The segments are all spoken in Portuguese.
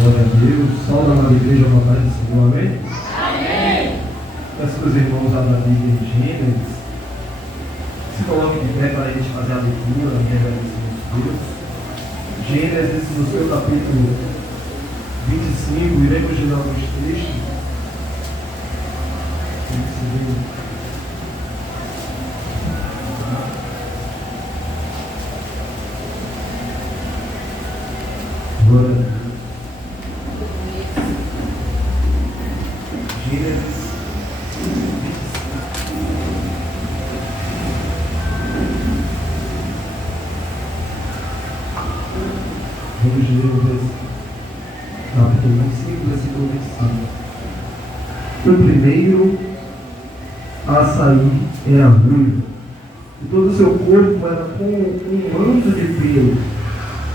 Glória a Deus. Salve a amada igreja, boa tarde, Senhor. Amém? Amém. Peço que os irmãos abram a Bíblia em Gênesis. Se coloquem de pé para a gente fazer a leitura, a minha agradecimento a Deus. Gênesis, no seu capítulo 25, iremos ler alguns textos. Glória a Deus. Gênesis 25. Vamos ler o capítulo 25, versículo 25. O primeiro a sair era ruivo, e todo o seu corpo era com um manto de pelo.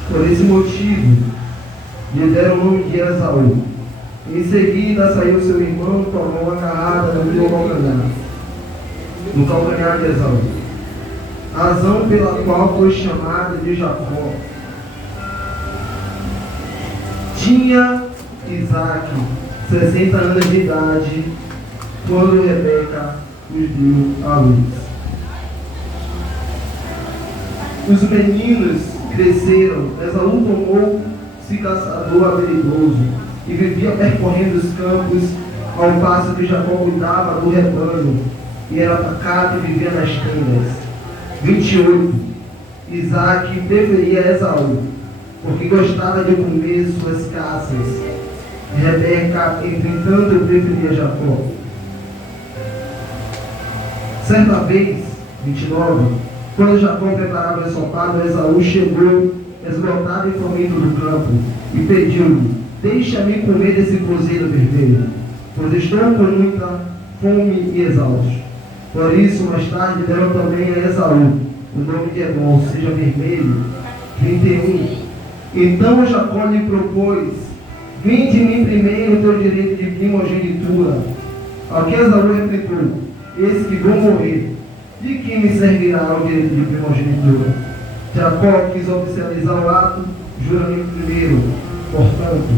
Por esse motivo, lhe deram o nome de Esaú. Em seguida saiu seu irmão, tomou uma carrada no calcanhar de Esaú, razão pela qual foi chamada de Jacó. Tinha Isaac 60 anos de idade quando Rebeca os deu à luz. Os meninos cresceram. Esaú tornou-se caçador habilidoso e vivia percorrendo os campos, ao passo que Jacó cuidava do rebanho e era pacato e vivia nas tendas. 28. Isaac preferia Esaú, porque gostava de comer suas caças. Rebeca, entretanto, preferia Jacó. Certa vez, 29, quando Jacó preparava o ensopado, Esaú chegou, esgotado e faminto do campo, e pediu-lhe: deixa-me comer desse cozido vermelho, pois estou com muita fome e exausto. Por isso, mais tarde, deram também a Esaú o nome de Edom, ou seja, vermelho. 31. Então Jacó lhe propôs: vende-me primeiro o teu direito de primogenitura. Ao que Esaú replicou: eis que vou morrer, de que me servirá o direito de primogenitura? Jacó quis oficializar o ato, jura-me primeiro. Portanto,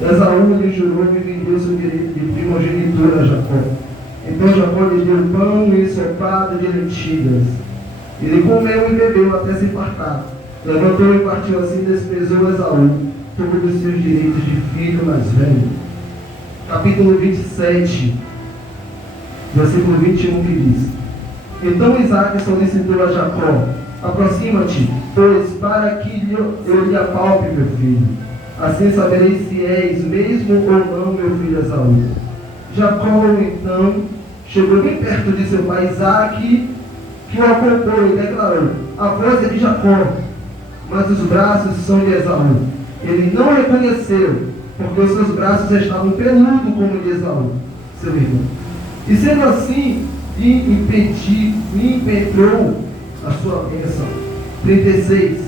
Esaú lhe jurou e vendeu seu direito de primogenitura a Jacó. Então Jacó lhe deu pão e ensopado de lentilhas. Ele comeu e bebeu até se fartar. Levantou e partiu assim, desprezou Esaú todos os seus direitos de filho mais velho. Capítulo 27, versículo 21, que diz: então Isaac solicitou a Jacó: aproxima-te, pois, para que eu lhe apalpe, meu filho. Assim saberei se és mesmo ou não meu filho Esaú. Jacó, então, chegou bem perto de seu pai Isaac, que o acompanhou e declarou: a voz é de Jacó, mas os braços são de Esaú. Ele não reconheceu, porque os seus braços estavam peludos como de Esaú, seu irmão. E sendo assim, lhe impetrou a sua bênção. 36,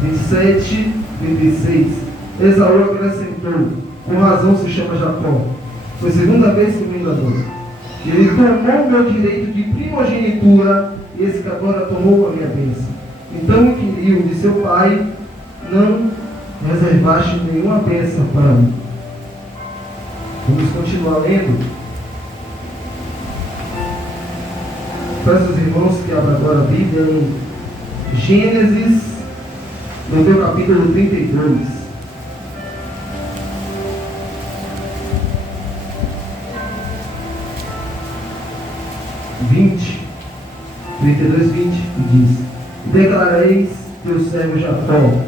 27, 36. Esaú acrescentou: com razão se chama Jacó, foi a segunda vez que me enganou. Ele tomou meu direito de primogenitura, e esse que agora tomou a minha bênção. Então inquiriu de seu pai: não reservaste nenhuma bênção para mim. Vamos continuar lendo. Peço aos irmãos que abram agora a Bíblia em Gênesis, no teu capítulo 32. (20) 32, 20, e diz: declareis teu servo Jacó,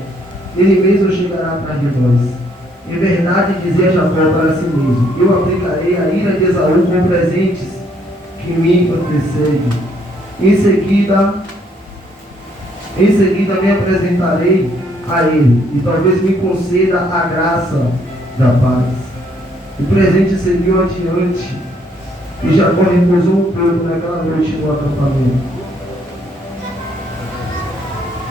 ele mesmo chegará atrás de nós. Em verdade, dizia Jacó para si mesmo: eu aplicarei a ira de Esaú com presentes que me antecedem. Em seguida me apresentarei a ele, e talvez me conceda a graça da paz. O presente seguiu adiante, e Jacó repousou um pouco naquela noite no acampamento.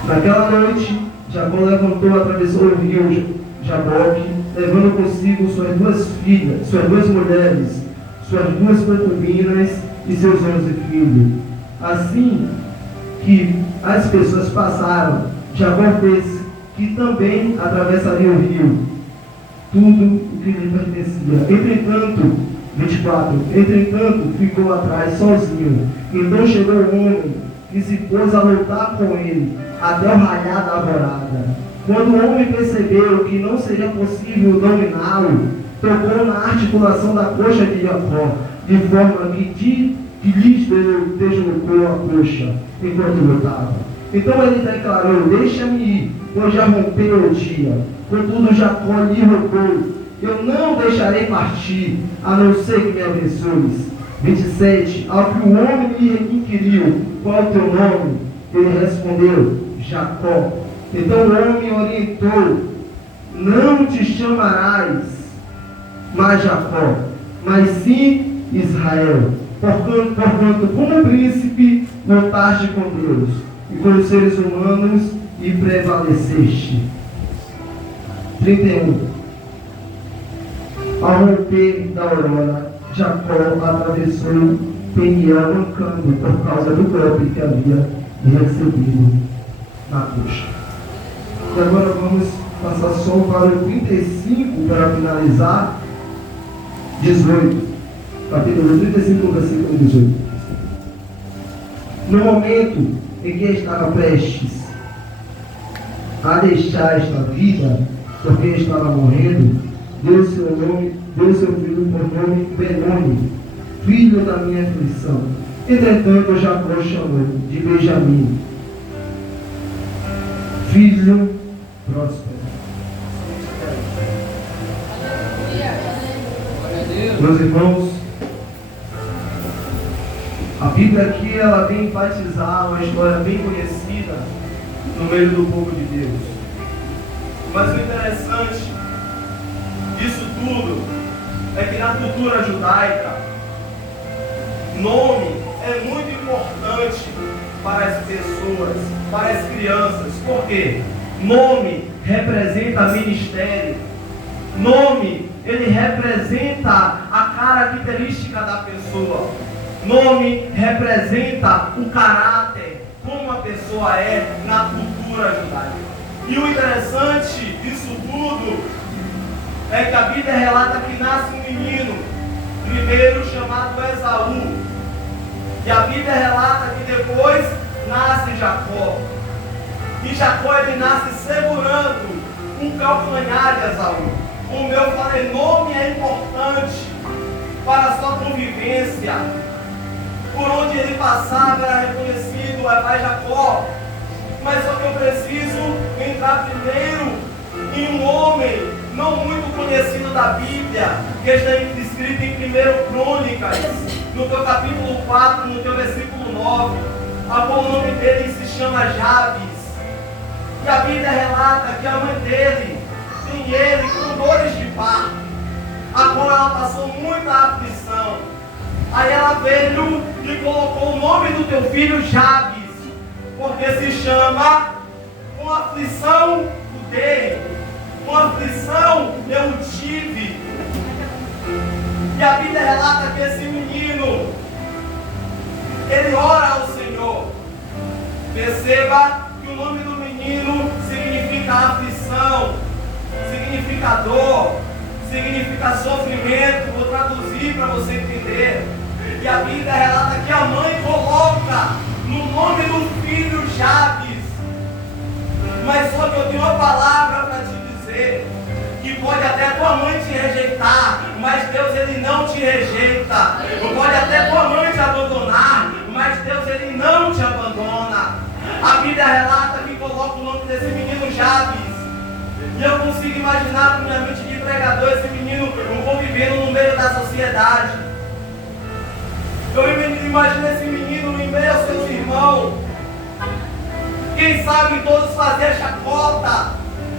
Naquela noite, Jacó levantou, atravessou o rio Jaboque, levando consigo suas duas filhas, suas duas mulheres, suas duas concubinas e seus 11 filhos. Assim que as pessoas passaram, Jacó fez que também atravessaria o rio. tudo o que lhe pertencia. Entretanto, 24, entretanto, ficou atrás sozinho. Então chegou o homem e se pôs a lutar com ele até o raiar da alvorada. Quando o homem percebeu que não seria possível dominá-lo, tocou na articulação da coxa de Jacó, de forma que lhes deslocou a coxa enquanto lutava. Então ele declarou: deixa-me ir, pois já rompeu o dia. Contudo Jacó lhe rogou: eu não deixarei partir, a não ser que me abençoes. 27, ao que o homem lhe inquiriu: qual é o teu nome? Ele respondeu: Jacó. Então o homem orientou: não te chamarás mais Jacó, mas sim Israel. Porquanto como príncipe lutaste com Deus e com os seres humanos e prevaleceste. 31. Ao romper da aurora, Jacó atravessou Peniel mancando por causa do golpe que havia recebido na coxa. E agora vamos passar só para o 35 para finalizar. 18. Capítulo 35, versículo 18. No momento em que estava prestes a deixar esta vida, porque estava morrendo, deu seu filho por nome Benoni, filho da minha aflição. Entretanto, Jacó chamou de Benjamim, filho próspero. Meus irmãos, a Bíblia aqui ela vem enfatizar uma história bem conhecida no meio do povo de Deus. Mas o interessante disso tudo é que na cultura judaica, nome é muito importante para as pessoas, para as crianças. Por quê? Nome representa ministério. Nome, ele representa a característica da pessoa. Nome representa o caráter, como a pessoa é na cultura judaica. E o interessante disso tudo é que a Bíblia relata que nasce um menino, primeiro chamado Esaú. E a Bíblia relata que depois nasce Jacó. E Jacó ele nasce segurando um calcanhar de Esaú. Como eu falei, nome é importante para a sua convivência. Por onde ele passava era reconhecido, é pai Jacó. Mas só que eu preciso entrar primeiro em um homem não muito conhecido da Bíblia, que está escrito em 1 Crônicas, no teu capítulo 4, no teu versículo 9. O nome dele se chama Jabes. E a Bíblia relata que a mãe dele tem ele com dores de parto, a qual ela passou muita aflição. Aí ela veio e colocou o nome do teu filho Jabes, porque se chama uma aflição dele, uma aflição eu tive. E a Bíblia relata que esse menino, ele ora ao Senhor. Perceba que o nome do menino significa aflição, significa dor, significa sofrimento. Vou traduzir para você entender. E a Bíblia relata que a mãe coloca no nome do filho Jabes. Mas só que eu tenho uma palavra para te dizer, que pode até tua mãe te rejeitar, mas Deus ele não te rejeita. Pode até tua mãe te abandonar, mas Deus ele não te abandona. A Bíblia relata que coloca o nome desse menino Jabes. E eu consigo imaginar com minha mente de pregador esse menino convivendo no meio da sociedade. Eu imagino esse menino no meio aos seus irmãos. Quem sabe todos fazer chacota.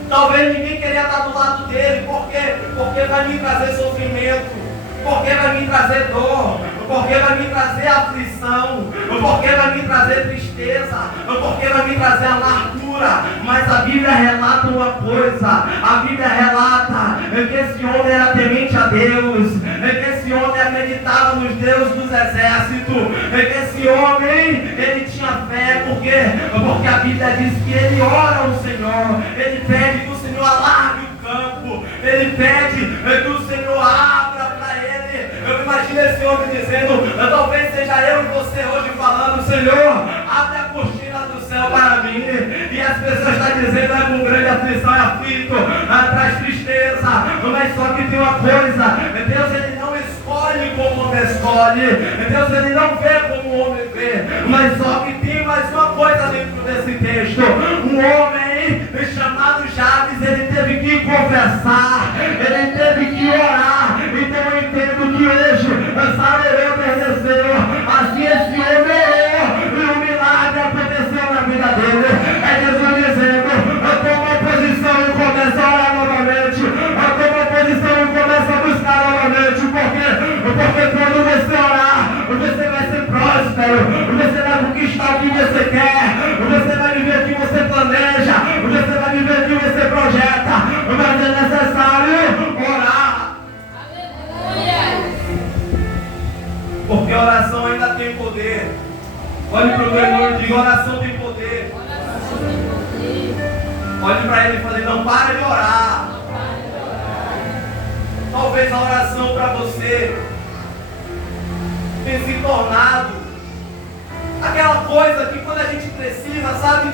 Talvez ninguém queria estar do lado dele. Por quê? Porque vai me trazer sofrimento. Porque vai me trazer dor. Porque vai me trazer aflição. Porque vai me trazer tristeza. Porque vai me trazer amargura. Mas a Bíblia relata uma coisa. A Bíblia relata que esse homem era temente a Deus. Que esse homem acreditava nos deuses dos exércitos. Que esse homem, ele tinha fé. Por quê? Porque a Bíblia diz que ele ora ao Senhor. Ele pede que o Senhor alargue o campo. Ele pede que o Senhor abra para ele. Eu imagino esse homem dizendo, talvez seja eu e você hoje falando, Senhor, abre a cortina do céu para mim. E as pessoas estão dizendo, é com grande aflição e aflito, traz tristeza. Mas só que tem uma coisa, Deus ele não escolhe como o homem escolhe, Deus ele não vê como o homem vê. Mas só que tem mais uma coisa dentro desse texto. Um homem chamado Jabes, ele teve que confessar, ele teve que orar. Então eu entendo que hoje Salomão obedeceu, assim esse homem orou e um milagre aconteceu na vida dele. É Jesus dizendo, toma posição e começa a orar novamente, toma posição e começa a buscar novamente. Porque quando você orar, você vai ser próspero, você vai conquistar o que você quer, você vai viver o que você planeja, você vai viver o que você projeta, mas é necessário orar. Aleluia! Porque a oração ainda tem poder. Olhe para o meu irmão e diga, oração tem poder. Olhe para ele e fale, não para de orar. Talvez a oração para você tenha se tornado aquela coisa que quando a gente precisa, sabe?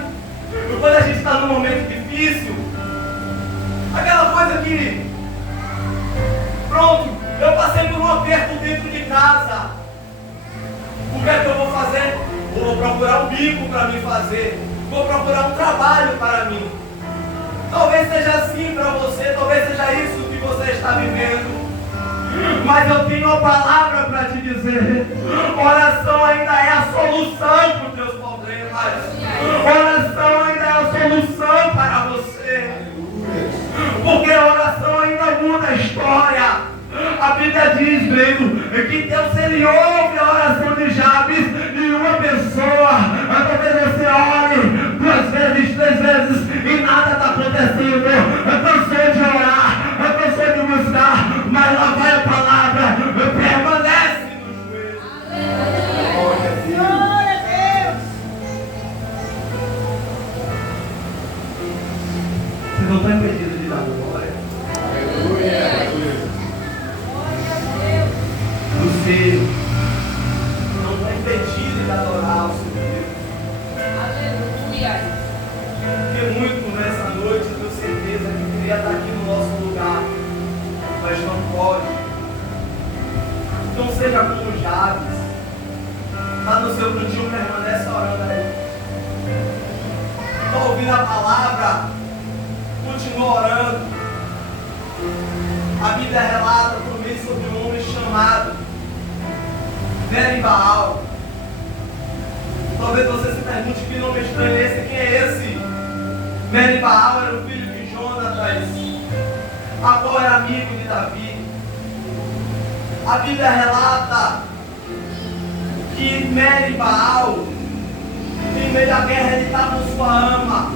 Quando a gente está num momento difícil, aquela coisa que, pronto, eu passei por um aperto dentro de casa. O que é que eu vou fazer? Vou procurar um bico para me fazer. Vou procurar um trabalho para mim. Talvez seja assim para você, talvez seja isso que você está vivendo. Mas eu tenho uma palavra para te dizer. Oração ainda é a solução para os teus problemas. Oração ainda é a solução para você. Porque a oração ainda muda a história. A Bíblia diz, vendo, que Deus ele ouve a oração de Jabes e uma pessoa. Talvez você ore 2 vezes, 3 vezes e nada está acontecendo. Cansou de orar, cansou de buscar, mas lá vai a palavra, permanece nos joelhos. Glória a Deus. Você não está impedido de dar glória. Aleluia. Você não está impedido de adorar o Senhor Deus. Aleluia. Porque muito nessa noite eu tenho certeza que queria estar aqui no nosso lugar, mas não pode. Então seja como Jabes, está no seu cantinho, permanece orando aí. Está ouvindo a palavra, continua orando. A Bíblia relata também sobre um homem chamado Meribaal. Talvez você se pergunte que nome estranho é esse, quem é esse? Meribaal era o filho de Jonatas, a qual era amigo de Davi. A Bíblia relata que Meribaal, em meio à guerra, ele estava com sua ama.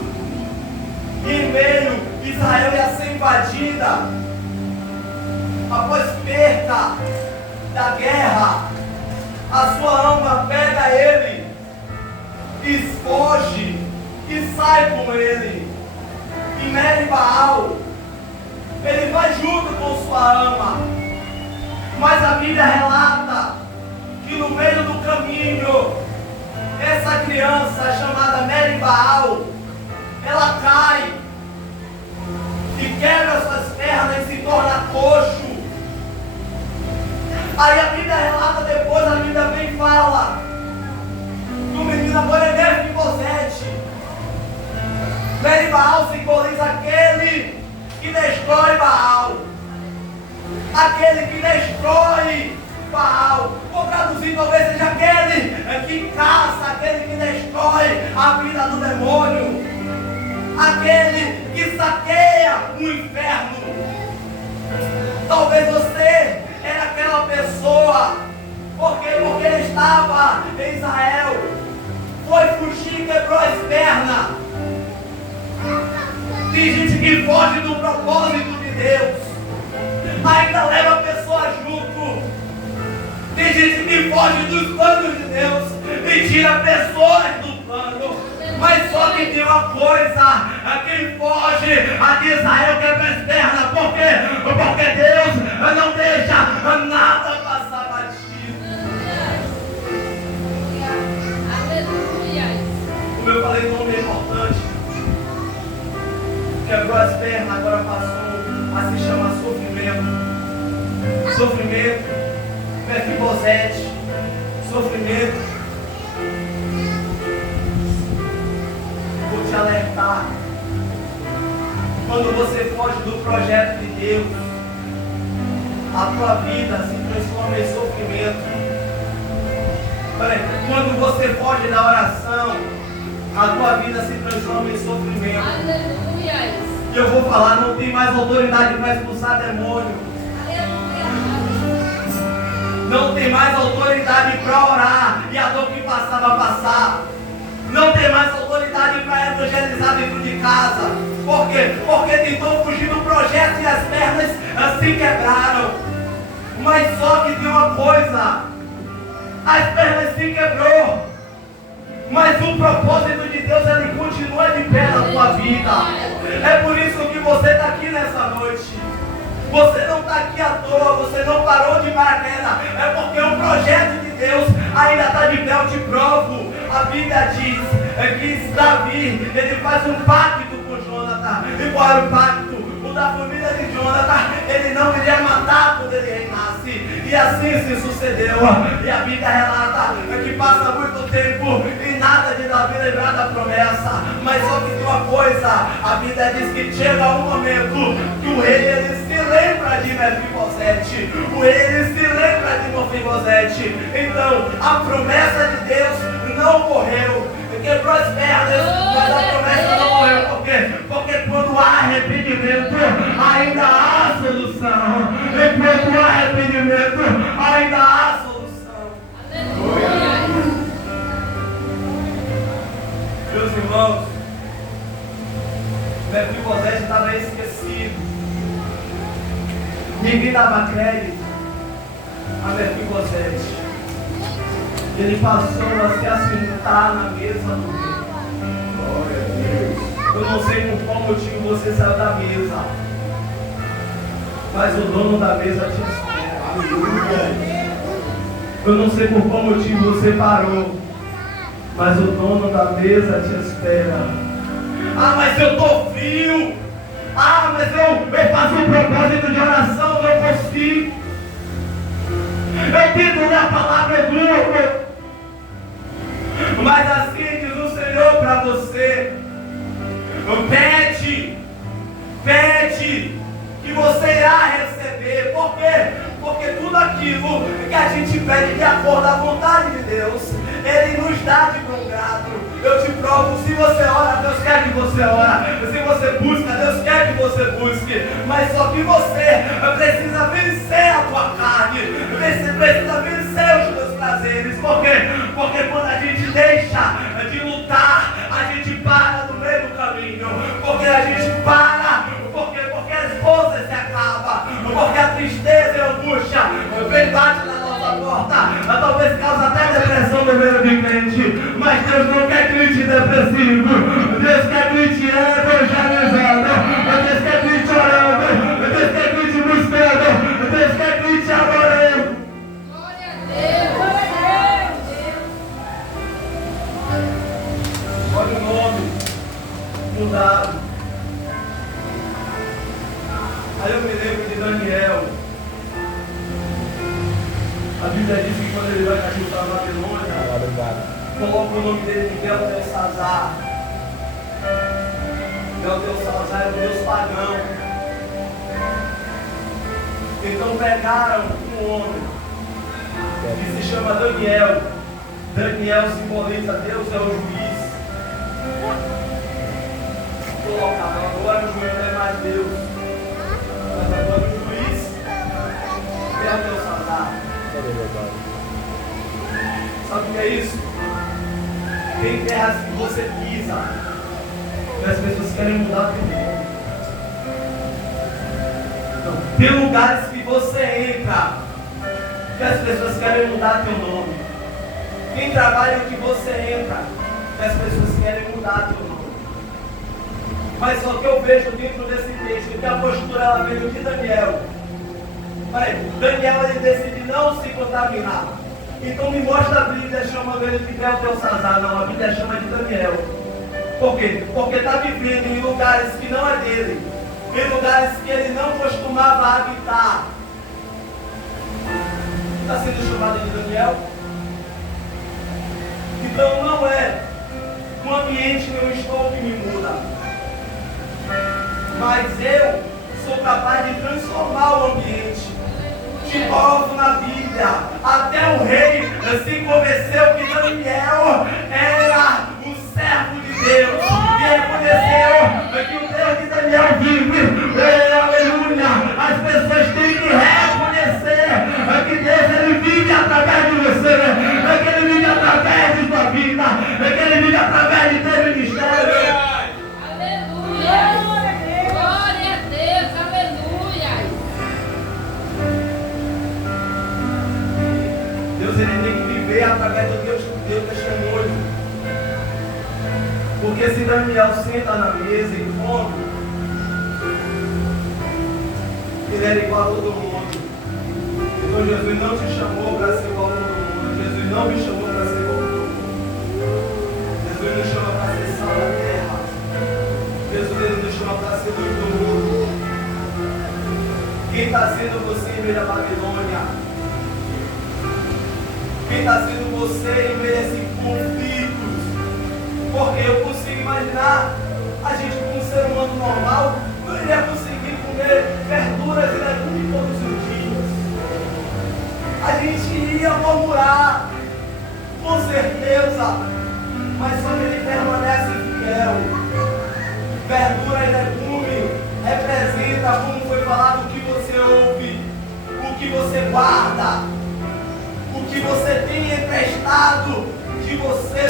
E em meio, Israel ia ser invadida. Após perda da guerra, a sua ama pega ele, foge e sai com ele. E Meribaal, ele vai junto com sua ama. Mas a Bíblia relata que no meio do caminho, essa criança chamada Meribaal, ela cai e quebra suas pernas e se torna coxo. Aí a Bíblia relata depois, a Bíblia vem e fala que o menino agora é Mefibosete. Meribaal simboliza aquele que destrói Baal. Aquele que destrói Baal. Ou traduzindo, talvez seja aquele que caça, aquele que destrói a vida do demônio. Aquele que saqueia o inferno. Talvez você era aquela pessoa, porque ele estava em Israel, foi fugir e quebrou as pernas. Tem gente que foge do propósito de Deus, ainda leva a pessoa junto. Tem gente que foge dos planos de Deus e tira pessoas do plano. Mas só que tem uma coisa, quem foge de Israel quebra as pernas. Por quê? Porque Deus não deixa nada passar batido. Como eu falei, o nome é importante. Quebrou as pernas, agora passou a se chamar sofrimento. Sofrimento, Mefibosete, sofrimento. Vou te alertar. Quando você foge do projeto de Deus, a tua vida se transforma em sofrimento. Quando você foge da oração, a tua vida se transforma em sofrimento. Aleluia. E eu vou falar, não tem mais autoridade para expulsar demônio. Não tem mais autoridade para orar e a dor que passava a passar. Não tem mais autoridade para evangelizar dentro de casa. Por quê? Porque tentou fugir do projeto e as pernas se quebraram. Mas só que tem uma coisa: as pernas se quebrou, mas o propósito de Deus, ele continua de pé na tua vida. É por isso que você está aqui nessa noite. Você não está aqui à toa, você não parou de paraquedas. É porque o projeto de Deus ainda está de pé. Eu te provo. A Bíblia diz que Davi, ele faz um pacto com Jonathan. E qual era o pacto? O da família de Jonathan, ele não iria matar quando ele reinasse. E assim se sucedeu. E a Bíblia relata que passa muito tempo e nada de Davi lembrar da promessa. Mas só que tem uma coisa, a Bíblia diz que chega um momento que o rei, ele se lembra de Mefibosete. O rei, ele se lembra de Mefibosete. Então, a promessa de Deus não morreu. Quebrou as pernas, mas a promessa não morreu. Por quê? Porque quando há arrependimento, ainda há solução. E quando há arrependimento, ainda há solução. Meus irmãos, Mefibosete estava esquecido. Ninguém dava crédito a Mefibosete. Ele passou a se assentar na mesa do rei. Glória a Deus. Eu não sei por qual motivo você saiu da mesa, mas o dono da mesa te espera. Eu não sei por qual motivo você parou, mas o dono da mesa te espera. Ah, mas eu estou frio. Ah, mas eu faço um propósito de oração, não consigo. Eu tento ler a palavra dura. Mas assim diz o Senhor para você: pede, que você irá receber. Por quê? Porque tudo aquilo que a gente pede de acordo à vontade de Deus, Ele nos dá de bom grado. Eu te provo, se você ora, Deus quer que você ora. Se você busca, Deus quer que você busque. Mas só que você precisa vencer a tua carne. Você precisa vencer os teus prazeres. Por quê? Porque quando a gente deixa de lutar, a gente para no meio do caminho. Porque a gente para, porque as forças se acabam. Porque a tristeza e a angústia vem bate na nossa porta. Talvez causa até depressão no meio de crente. Mas Deus não quer crente depressivo. Deus quer crente evangelizado. Deus quer crente orando. Deus quer crente buscando. Deus quer crente adorando. Glória a Deus. Olha o nome mudado. Aí eu me lembro de Daniel. A Bíblia diz que quando ele vai cair para a Babilônia, coloca o nome dele de Beltesazar. Beltesazar é o Deus pagão. Então pegaram um homem que se chama Daniel. Daniel simboliza Deus é o juiz. Colocaram, agora o juiz não é mais Deus, mas agora o juiz é o Beltesazar. Sabe o que é isso? Tem terras que você pisa e as pessoas querem mudar teu nome. Então, tem lugares que você entra que as pessoas querem mudar teu nome. Tem trabalho que você entra que as pessoas querem mudar, meu irmão. Mas só que eu vejo dentro desse texto que a postura ela veio de Daniel. Daniel ele decide não se contaminar. Então me mostra a Bíblia chamando ele de Beltesazar. Não, a Bíblia chama de Daniel. Por quê? Porque está vivendo em lugares que não é dele, em lugares que ele não costumava habitar. Está sendo chamado de Daniel? Então não é um ambiente que eu estou que me muda, mas eu sou capaz de transformar o ambiente. De novo na Bíblia, até o rei se convenceu que Daniel era o servo de Deus e reconheceu que o Deus de Daniel vive. Aleluia! As pessoas têm que reconhecer que Deus ele vive através de você, que ele vive através de sua vida, que ele vive através de teu ministério. Aleluia! Glória a Deus! Aleluia! Deus ele tem que viver através do teu testemunho. Porque se Daniel senta na mesa e come, ele era igual a todo mundo. Então Jesus não te chamou para ser igual a todo mundo. Jesus não me chamou para ser igual a todo mundo. Jesus nos chama para ser sal da terra. Jesus ele nos chama para ser luz do mundo. Quem está sendo você em meio à Babilônia? Quem está sendo você em meio a esses conflitos? Porque eu consigo imaginar a gente como um ser humano normal não iria conseguir comer verduras e legumes todos os dias. A gente iria murmurar, com certeza, mas só que ele permanece fiel. Verdura e legume representa, como foi falado, o que você ouve, o que você guarda, o que você tem emprestado de você,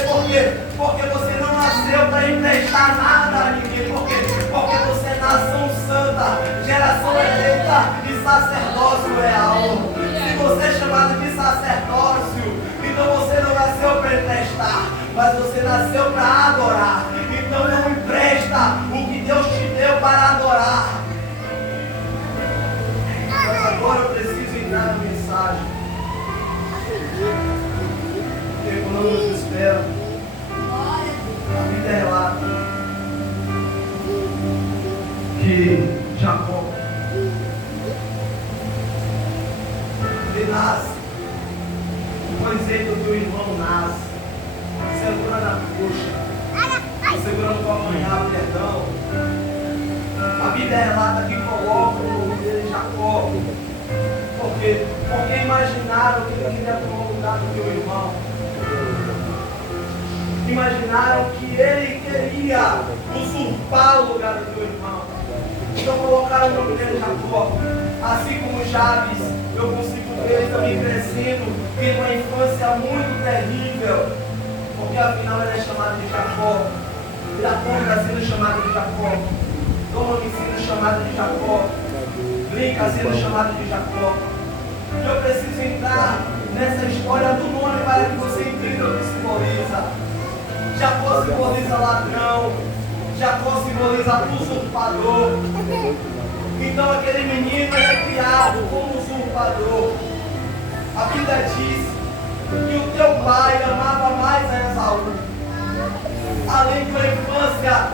porque você não nasceu para emprestar nada a ninguém, porque você é nação santa, geração eleita e sacerdócio real. Se você é chamado de sacerdócio, então você não nasceu para emprestar, mas você nasceu para adorar. Então não empresta o que Deus te deu para adorar. Mas agora eu preciso entrar na mensagem. O tempo não nos espera. A Bíblia relata que Jacó ele nasce, o Moisés do teu irmão nasce, segura na coxa, segura no calcanhar, perdão. A Bíblia relata que coloca o nome dele Jacó. Por quê? Porque imaginaram que ele queria tomar o lugar do teu irmão. Imaginaram que ele queria usurpar o lugar do teu irmão. Então colocaram o nome dele Jacó. Assim como Jabes, eu consigo ver ele também crescendo, tendo uma infância muito terrível. Porque afinal ele é chamado de Jacó. Jacó está sendo chamado de Jacó. Donovan sendo chamado de Jacó. Brinca sendo chamado de Jacó. Eu preciso entrar nessa história do nome para que você entenda o que simboliza. Jacó simboliza ladrão. Jacó simboliza usurpador. Então aquele menino é criado como usurpador. A Bíblia diz que o teu pai amava mais a Esaú. Além de uma infância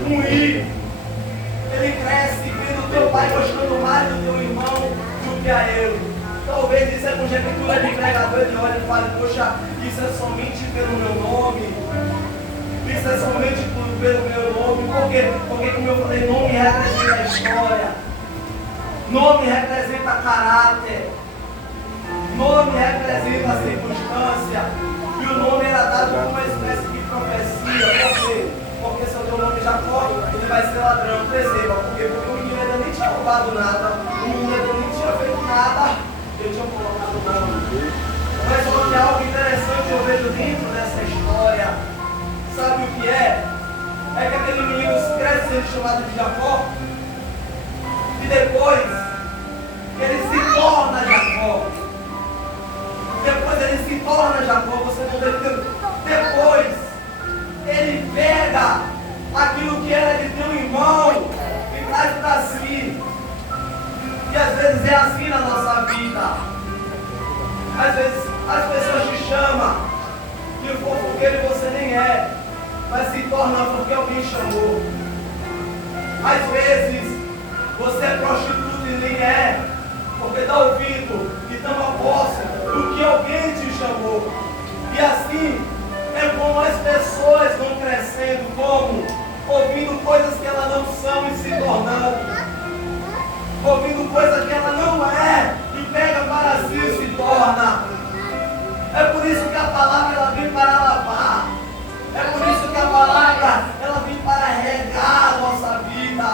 ruim, ele cresce vendo o teu pai gostando mais do teu irmão do que a ele. Talvez isso é conjectura de pregador, ele olha e fala, poxa, isso é somente pelo meu nome. Isso é somente pelo meu nome. Por quê? Porque, como eu falei, nome representa a história. Nome representa caráter. Nome representa a circunstância. E o nome era dado como uma espécie de profecia. Por quê? Porque se eu der o nome Jacó, ele vai ser ladrão. Perceba, porque o menino ainda nem tinha roubado nada. O menino ainda nem tinha feito nada. Eu tinha colocado o nome. Mas só que algo interessante eu vejo dentro dessa história. Sabe o que é? É que aquele menino cresce sendo chamado de Jacó. E depois ele se torna Jacó. Depois ele se torna Jacó. Você não entendeu? Depois às vezes é assim na nossa vida. Às vezes as pessoas te chamam e o fofoqueiro você nem é, mas se torna porque alguém chamou. Às vezes você é prostituta e nem é, porque está ouvindo e toma posse do que alguém te chamou. E assim é como as pessoas vão crescendo, como ouvindo coisas que elas não são e se tornando, ouvindo coisas que ela não é e pega para si e se torna. É por isso que a palavra ela vem para lavar. É por isso que a palavra ela vem para regar a nossa vida.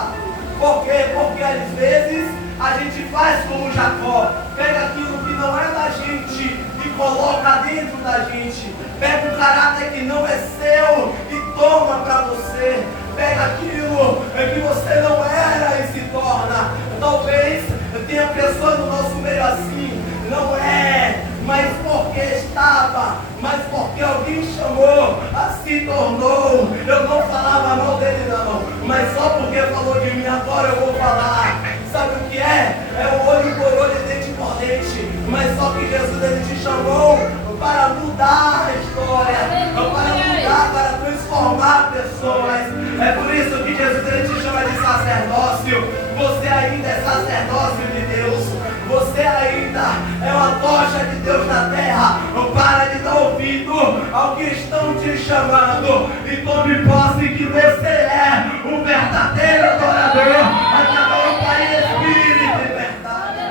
Por quê? Porque às vezes a gente faz como Jacó, pega aquilo que não é da gente e coloca dentro da gente. Pega um caráter que não é seu e toma para você. Pega aquilo que você não era e se torna. Talvez tenha pessoas no nosso meio assim, não é, mas porque estava, mas porque alguém chamou, se tornou. Eu não falava mal dele não, mas só porque falou de mim, agora eu vou falar. Sabe o que é? É o olho por olho e dente por dente. Mas só que Jesus ele te chamou para mudar a história, para mudar, para transformar pessoas. É por isso que Jesus ele te chama de sacerdócio. Você ainda é sacerdócio de Deus. Você ainda é uma tocha de Deus na terra. Para de dar ouvido ao que estão te chamando e tome posse que você é um verdadeiro adorador. Adorador para espírito e verdade.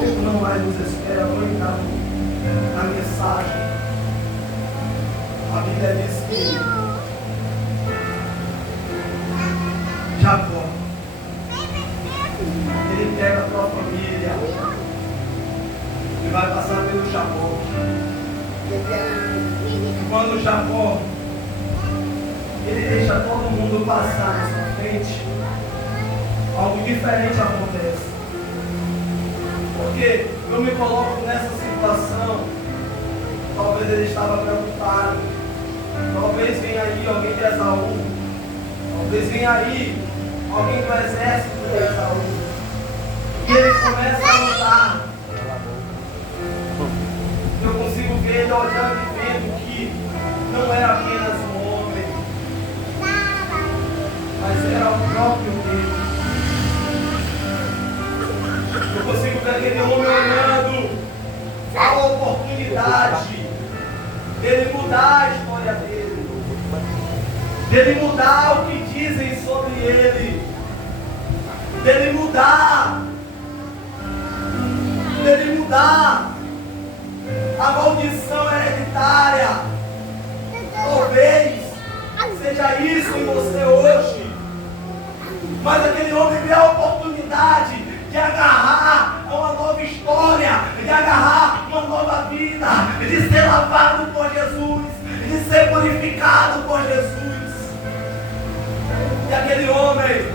Deus não mais nos espera muito na mensagem. A Bíblia diz que Jacó, ele pega a tua família e vai passar pelo Jacó. Quando Jacó, ele deixa todo mundo passar na sua frente, algo diferente acontece. Porque eu me coloco nessa situação, talvez ele estava preocupado, talvez venha aí alguém de Esaú, talvez venha aí alguém do exército de Esaú, e ele começa a lutar. Eu consigo ver ele olhando e vendo que não era apenas um homem, mas era o próprio Deus. Eu consigo ver aquele homem olhando a oportunidade dele mudar a história dele mudar o que dizem sobre ele, dele mudar a maldição hereditária. Talvez seja isso em você hoje, mas aquele homem vê a oportunidade de agarrar uma nova história, de agarrar uma nova vida, de ser lavado por Jesus, de ser purificado por Jesus. E aquele homem,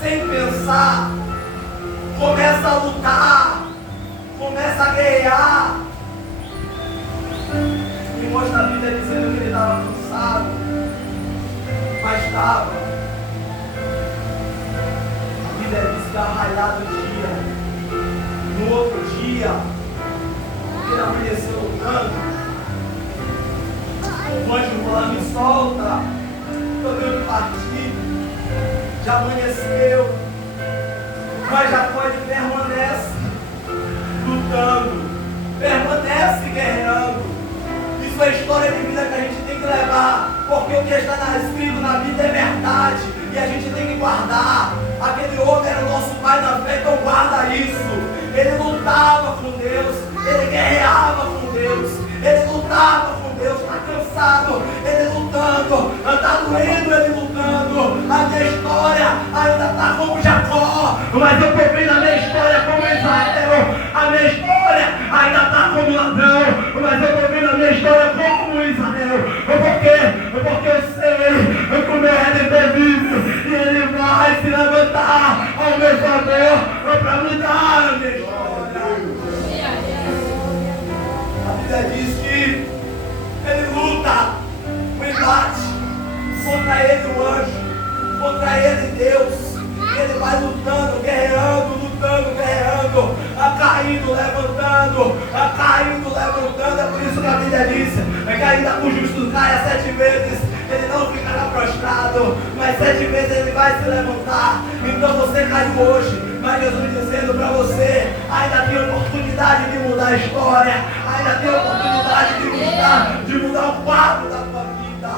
sem pensar, começa a lutar, começa a guerrear. E mostra a Bíblia dizendo que ele estava cansado, mas estava. A Bíblia diz que arraiado o dia, no outro dia, ele amanheceu lutando. O anjo falou: me solta, eu tenho que partir. Já amanheceu, mas Jacó ele permanece lutando, permanece guerreando. Isso é história de vida que a gente tem que levar, porque o que está escrito na Bíblia é verdade e a gente tem que guardar. Aquele homem era o nosso pai na fé, então guarda isso. Ele lutava com Deus, ele guerreava com Deus, ele lutava com Deus. Está cansado, ele lutando, está doendo, ele lutando. A minha história ainda está como Jacó, mas eu estou vendo a minha história como Israel. A minha história ainda está como ladrão, mas eu estou vendo a minha história como Israel. Por quê? Porque eu sei que o meu Redentor vive e ele vai se levantar ao meu favor para mudar a minha história. A Bíblia diz que ele luta contra ele, Deus. Ele vai lutando, guerreando, caindo, levantando, caindo, levantando. É por isso que a Bíblia diz que ainda o justo caia 7 vezes, ele não ficará prostrado, mas 7 vezes ele vai se levantar. Então você caiu hoje, mas Jesus dizendo para você, ainda tem oportunidade de mudar a história, ainda tem oportunidade de mudar o quadro da tua vida.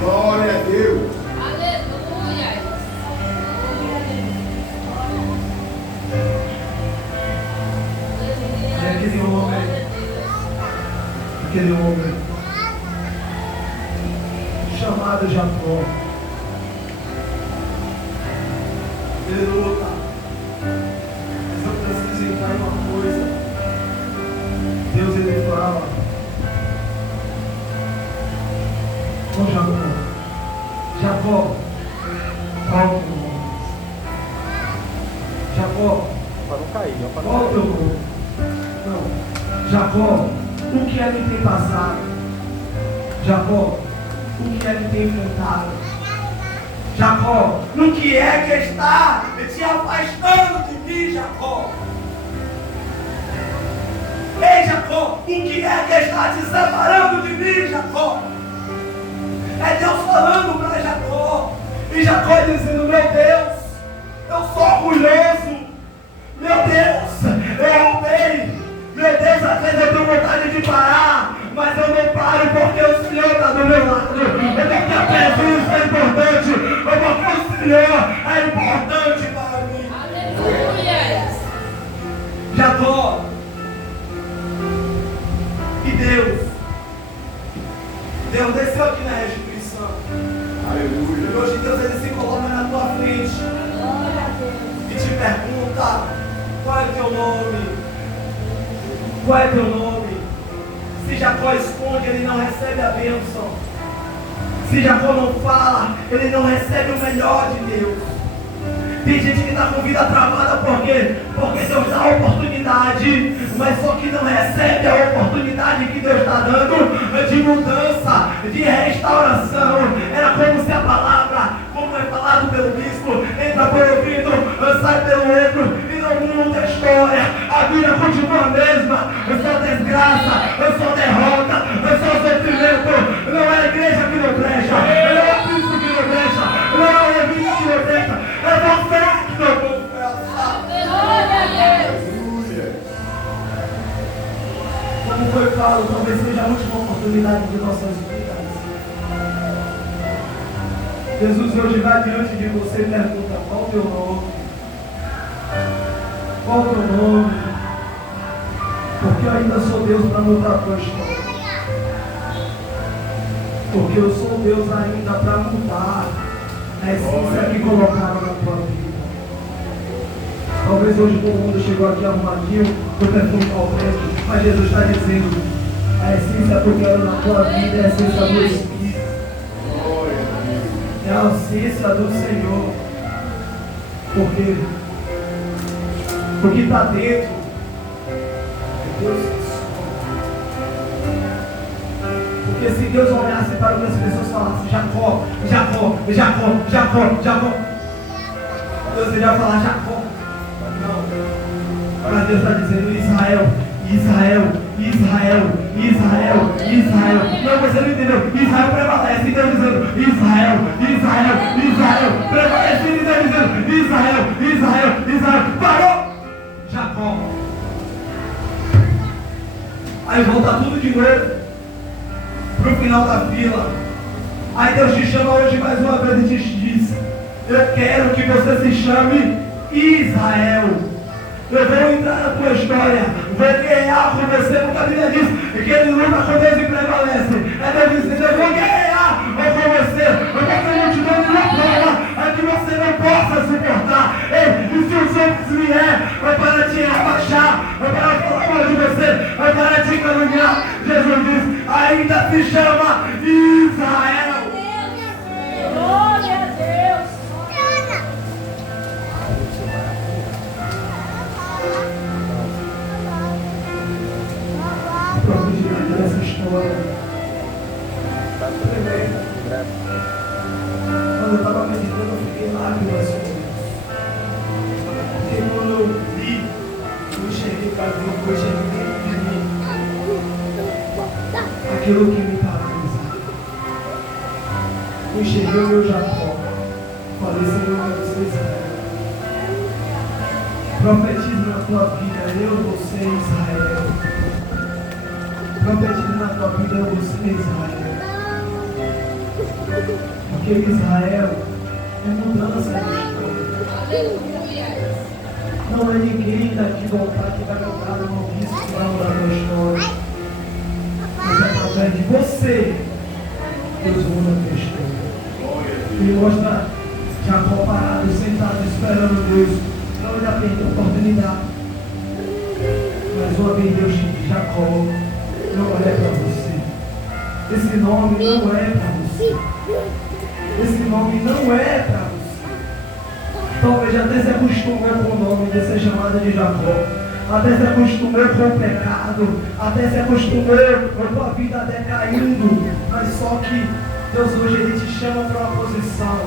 Glória a Deus. Aleluia. Aquele homem chamado Jacó, ele luta, mas eu preciso entrar em uma coisa. Deus, ele fala com Jacó, qual o teu nome? Jacó, Para não cair, ó, qual o teu nome? Não, Jacó, o que é que tem passado? Jacó, o que é que tem enfrentado? Jacó, O que é que está te afastando de mim, Jacó? Ei, Jacó, o que é que está te separando de mim, Jacó? É Deus falando para Jacó. E Jacó dizendo, meu Deus, eu sou orgulhoso. Meu Deus, eu roubei. Meu Deus, às vezes eu tenho vontade de parar, mas eu não paro porque o Senhor está do meu lado. Eu tenho que a presença é importante, porque o Senhor é importante para mim. Aleluia. Jacó. E Deus desceu aqui na restituição. Aleluia. E hoje Deus ele se coloca na tua frente e te pergunta, qual é teu nome? Qual é teu nome? Se Jacó esconde, ele não recebe a bênção. Se Jacó não fala, ele não recebe o melhor de Deus. Tem gente que está com vida travada porque Deus dá a oportunidade, mas só que não recebe a oportunidade que Deus está dando de mudança, de restauração. Era como se a palavra, como é falado pelo bispo, entra pelo ouvido, sai pelo outro e não muda a história. A vida continua a mesma, só desgraça, só derrota, só sofrimento. Não é a igreja que não presta, não é o bispo que não presta, não é a vida que não presta, é você que não confessa. Aleluia. como foi falado, talvez seja a última oportunidade de nossas vidas. Jesus hoje vai diante de você e pergunta, qual o teu nome? Qual o teu nome? Porque eu ainda sou Deus para mudar a tua história. Porque eu sou Deus ainda para mudar a essência que colocaram na tua vida. Talvez hoje todo mundo chegou aqui arrumadinho, com o perfume calvendo, mas Jesus está dizendo, a essência que eu quero na tua vida é a essência do Espírito. É a essência do Senhor. Porque o que está dentro é Deus que Porque se Deus olhasse para o que as pessoas falassem, Jacó, Jacó, Jacó, Jacó, Jacó, Deus iria falar Jacó. Não. Mas Deus está dizendo Israel, Israel, Israel, Israel, Israel. Não, você não entendeu. Israel prevalece. Deus dizendo Israel, Israel, Israel. Prevalece. Deus dizendo Israel, Israel, Israel. Parou! Jacó. Aí volta tudo de novo pro final da fila. Aí Deus te chama hoje mais uma vez e te diz, eu quero que você se chame Israel. Eu vou entrar na tua história, vou guerrear com você, porque a Bíblia diz que ele luta com Deus e prevalece. É Deus dizendo, eu vou guerrear com você, eu vou te dando uma prova, é que você não possa suportar. Ei, e se os outros vier, vai para te abaixar, vai para falar mal de você, vai para te caluniar. Jesus diz, ainda se chama Israel. Glória a Deus. Profundidade dessa história. Quando eu estava aquilo que me paralisa. Eu enxerguei o meu Jacó. Falei, Senhor, eu sou Israel. Profetize na tua vida, eu vou ser Israel. Profetize na tua vida, eu vou ser Israel. Porque Israel é mudança de história. Aleluia. Não é ninguém daqui voltar que vai voltar no noviço que vai mudar a tua história. Mas é através de você, Deus muda a tua história. Ele mostra Jacó parado, sentado, esperando Deus. Não ainda perdeu a oportunidade. Mas uma vez Deus diz, Jacó, não é para você. Esse nome não é para você. Esse nome não é para você. Talvez até se acostumou com o nome de ser chamado de Jacó. Até se acostumou com o pecado. Até se acostumou com a vida decaindo. Mas só que Deus hoje Ele te chama para uma posição.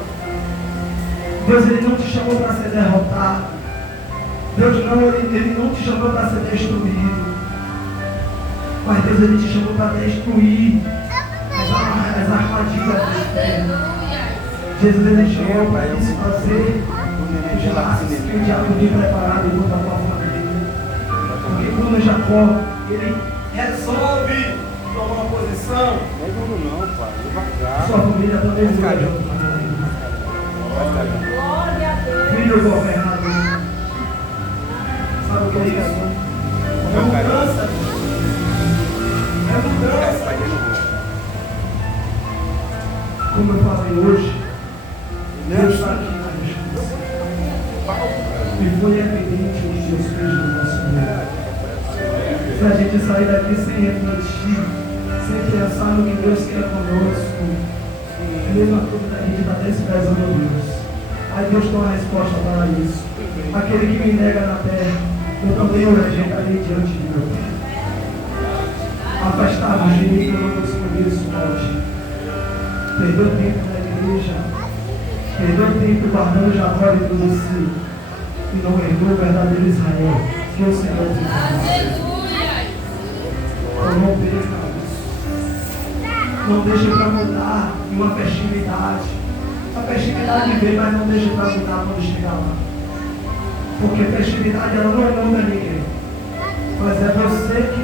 Deus Ele não te chamou para ser derrotado. Deus não, Ele não te chamou para ser destruído. Mas Deus Ele te chamou para destruir as armadilhas do inferno. Jesus Ele chamou para desfazer os laços que o diabo tinha preparado contra a tua família. Porque quando Jacó ele resolve tomar uma posição, Não é duro não, pai. Devagar. sua família também muda. Glória a Deus. Filho governador. Sabe o que é isso? É mudança. É mudança. Como eu falei hoje, Deus está aqui na resposta. E foi evidente o que Deus fez no nosso meio. Se a gente sair daqui sem refletir, sem pensar no que Deus quer conosco, mesma coisa a gente está desprezando Deus. Aí Deus tem uma resposta para isso. Aquele que me nega na terra, eu também o rejeitarei diante de meu Pai. Afastados de mim, eu não vou escolher isso hoje. Perdeu tempo na igreja, perdeu tempo guardando Jacó e tudo assim, e não herdou o verdadeiro Israel, que o Senhor te dá. Aleluia. Então não perca isso. Não deixe para mudar em uma festividade. A festividade vem, mas não deixe para mudar quando chegar lá. Porque festividade ela não muda ninguém. Mas é você que